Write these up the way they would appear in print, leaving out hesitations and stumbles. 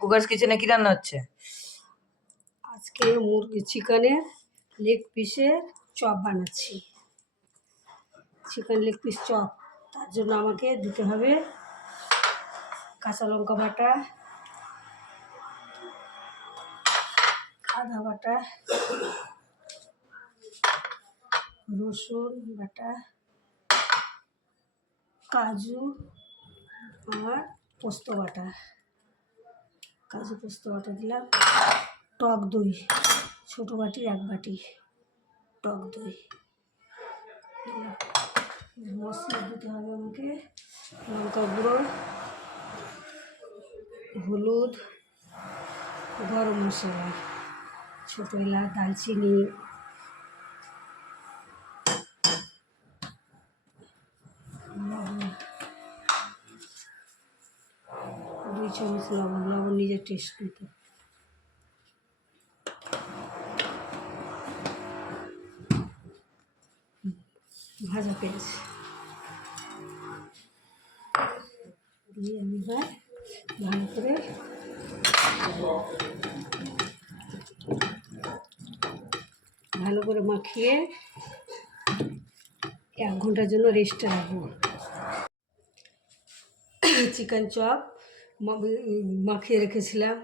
কুকারস কিচেনে কি রান্না হচ্ছে? আজকে মুরগি চিকেনের লেগ পিসের চপ বানাচ্ছি। চিকেন লেগ পিস চপ, তার জন্য আমাকে দিতে হবে কাঁচা লঙ্কা বাটা, আদা বাটা, রসুন বাটা, কাজু আর পোস্ত বাটা। কাজু পোস্ত বাটা দিলাম, টক দই ছোটো বাটির 1 বাটি টক দই দিলাম। মশলা দিতে হবে আমাকে লঙ্কা গুঁড়ো, হলুদ, গরম মশলা, ছোটো এলাচ, দারচিনি, লবণ, 2 চামচ লবণ। লবণ নিজের টেস্ট মতো। ভাজা পেঁয়াজ দিয়ে আমি ভালো করে মাখিয়ে 1 ঘন্টার জন্য রেস্টে রাখবো। চিকেন চপ মাখিয়ে রেখেছিলাম,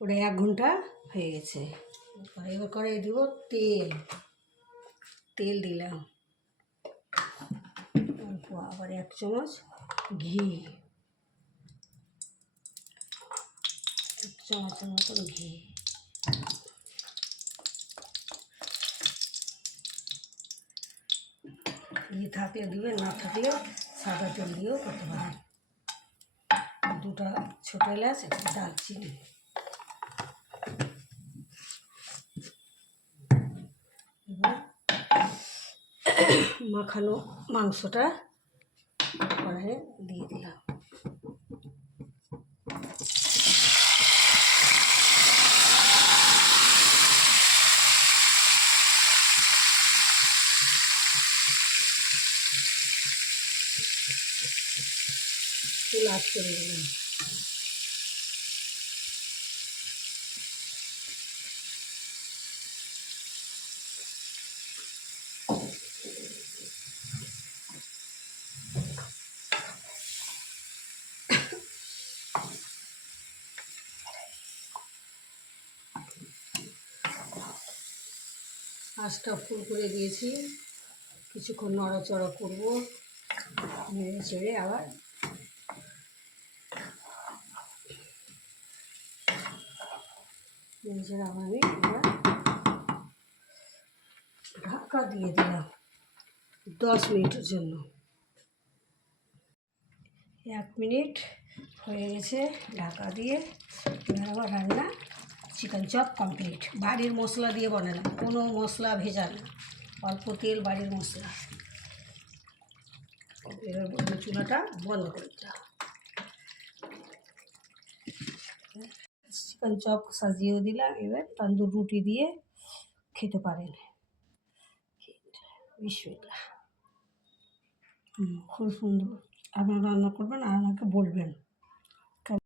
ওটা 1 ঘন্টা হয়ে গেছে। এবার করে দিব তেল দিলাম, অল্প আবার 1 চামচ ঘি, 1 চামচের মতন ঘি। ঘি থাকলে দিবেন, না থাকলে সাদা তেল দিয়েও করতে পারেন। 2টা ছোটো এলাচ, 1টা দারচিনি। এবার মাখানো মাংসটা কড়াইয়ে দিয়ে দিলাম। চুল আঁচ করে দিলাম। আঁচটা ফুল করে দিয়েছি, কিছুক্ষণ নড়াচড়া করবো, নেড়ে চেড়ে আবার আমি ঢাকা দিয়ে দিলাম 10 মিনিটের জন্য। 1 মিনিট হয়ে গেছে ঢাকা দিয়ে। আবার রান্না চিকেন চপ কমপ্লিট। বাড়ির মশলা দিয়ে বানালাম, কোনো মশলা ভেজাল না, অল্প তেল, বাড়ির মশলা। এবার চুলাটা বন্ধ করে দিলাম। চিকেন চপ সাজিয়েও দিলাম। এবার তন্দুর রুটি দিয়ে খেতে পারেন। বিসমিল্লাহ। খুব সুন্দর। আপনারা রান্না করবেন আর আমাকে বলবেন।